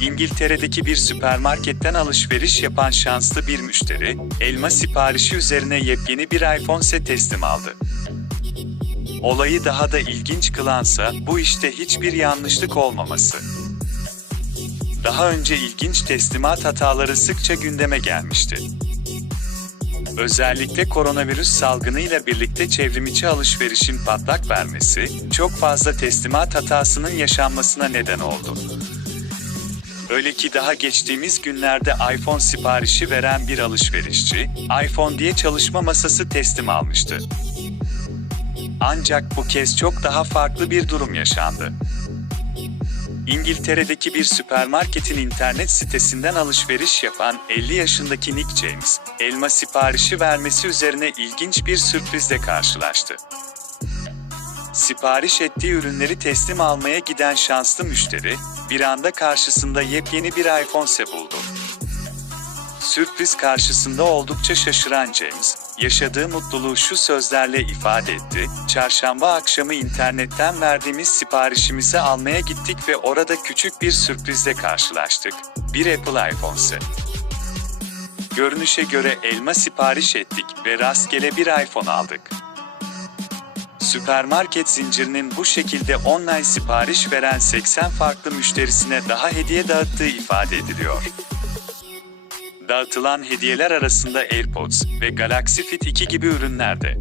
İngiltere'deki bir süpermarketten alışveriş yapan şanslı bir müşteri, elma siparişi üzerine yepyeni bir iPhone SE teslim aldı. Olayı daha da ilginç kılansa bu işte hiçbir yanlışlık olmaması. Daha önce ilginç teslimat hataları sıkça gündeme gelmişti. Özellikle koronavirüs salgınıyla birlikte çevrimiçi alışverişin patlak vermesi, çok fazla teslimat hatasının yaşanmasına neden oldu. Öyle ki daha geçtiğimiz günlerde iPhone siparişi veren bir alışverişçi, iPhone diye çalışma masası teslim almıştı. Ancak bu kez çok daha farklı bir durum yaşandı. İngiltere'deki bir süpermarketin internet sitesinden alışveriş yapan 50 yaşındaki Nick James, elma siparişi vermesi üzerine ilginç bir sürprizle karşılaştı. Sipariş ettiği ürünleri teslim almaya giden şanslı müşteri, bir anda karşısında yepyeni bir iPhone SE buldu. Sürpriz karşısında oldukça şaşıran James, yaşadığı mutluluğu şu sözlerle ifade etti. Çarşamba akşamı internetten verdiğimiz siparişimizi almaya gittik ve orada küçük bir sürprizle karşılaştık. Bir Apple iPhone SE. Görünüşe göre elma sipariş ettik ve rastgele bir iPhone aldık. Süpermarket zincirinin bu şekilde online sipariş veren 80 farklı müşterisine daha hediye dağıttığı ifade ediliyor. Dağıtılan hediyeler arasında AirPods ve Galaxy Fit 2 gibi ürünler de.